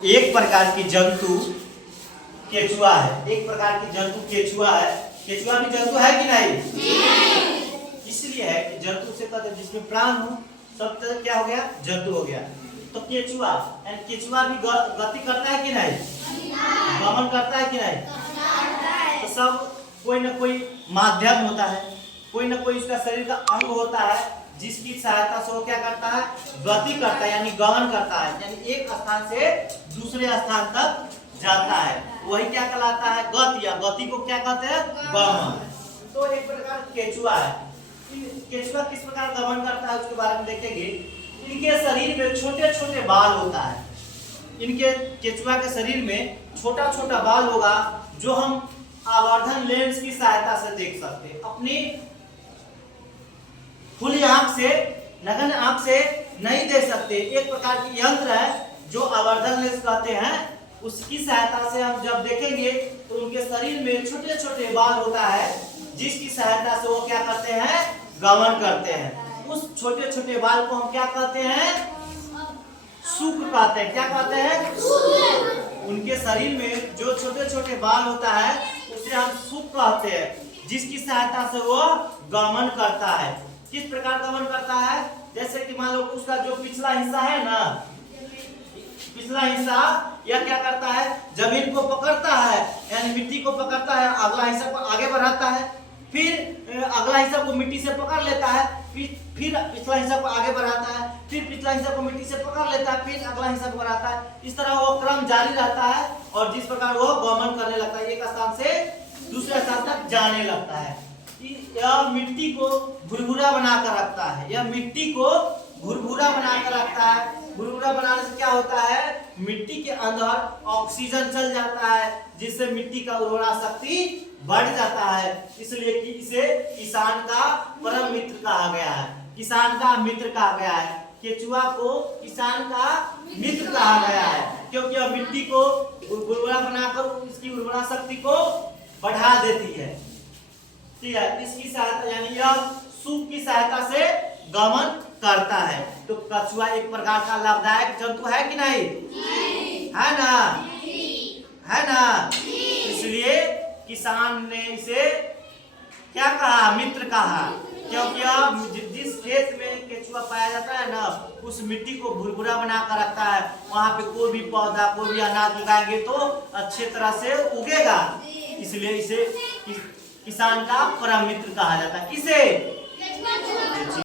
एक प्रकार की जंतु केचुआ है। एक प्रकार की जंतु केचुआ है। केचुआ भी जंतु है कि नहीं? इसलिए है कि जंतु से कहते हैं जिसमें प्राण हो सब तरह क्या हो गया, जंतु हो गया। तो केचुआ केचुआ भी गति करता है कि नहीं, गमन करता है कि नहीं? तो सब कोई ना कोई माध्यम होता है, कोई ना कोई उसका शरीर का अंग होता है जिसकी सहायता से वो क्या करता है, गति करता है, यानी गमन करता है, यानी एक स्थान से दूसरे स्थान तक जाता है। वही क्या कहलाता है, गति। या गति को क्या कहते हैं, गमन। तो एक प्रकार केचुआ है। केचुआ किस प्रकार गमन करता है उसके बारे में देखेंगे। इनके शरीर में छोटे छोटे बाल होता है। इनके केचुआ के शरीर में छोटा छोटा बाल होगा जो हम आवर्धन लेंस की सहायता से देख सकते हैं। अपनी खुली आंख से, नग्न आंख से नहीं देख सकते। एक प्रकार की यंत्र है जो आवर्धन लेंस कहते हैं, उसकी सहायता से हम जब देखेंगे तो उनके शरीर में छोटे छोटे बाल होता है जिसकी सहायता से वो क्या करते हैं, गमन करते हैं। उस छोटे छोटे बाल को हम क्या कहते हैं, शुक्र कहते हैं। क्या कहते हैं? उनके शरीर में जो छोटे छोटे बाल होता है उसे हम शुक्र कहते हैं, जिसकी सहायता से वो गमन करता है। किस प्रकार गमन करता है? जैसे कि मान लो उसका जो पिछला हिस्सा है ना, पिछला हिस्सा यह क्या करता है, जमीन को पकड़ता है, यानी मिट्टी को पकड़ता है, अगला हिस्सा को आगे बढ़ाता है, फिर अगला हिस्सा को मिट्टी से पकड़ लेता है, फिर पिछला हिस्सा को आगे बढ़ाता है, फिर पिछला हिस्सा को मिट्टी से पकड़ लेता है, फिर अगला हिस्सा को बढ़ाता है। इस तरह वो क्रम जारी रहता है और जिस प्रकार वो गमन करने लगता है, एक स्थान से दूसरे स्थान तक जाने लगता है। यह मिट्टी को भुरभुरा बनाकर रखता है। यह मिट्टी को भुरभुरा बनाकर रखता है। भुरभुरा बनाने से क्या होता है, मिट्टी के अंदर ऑक्सीजन चल जाता है, जिससे मिट्टी का उर्वरा शक्ति बढ़ जाता है। इसलिए कि इसे किसान का परम मित्र कहा गया है। किसान का मित्र कहा गया है। केचुआ को किसान का मित्र कहा गया है, क्योंकि यह मिट्टी को भुरभुरा बनाकर इसकी उर्वरा शक्ति को बढ़ा देती है। ठीक है, इसकी सहायता यानी यह सूप की सहायता से गमन करता है। तो कछुआ एक प्रकार का लाभदायक जंतु है कि नहीं? है ना? है ना? इसलिए किसान ने इसे क्या कहा, मित्र कहा, क्योंकि जिस खेत में केचुआ पाया जाता है ना, उस मिट्टी को भुरभुरा बना कर रखता है। वहां पे कोई भी पौधा, कोई भी अनाज लगाएंगे तो अच्छे तरह से उगेगा। इसलिए इसे किसान का परम मित्र कहा जाता है। किसे?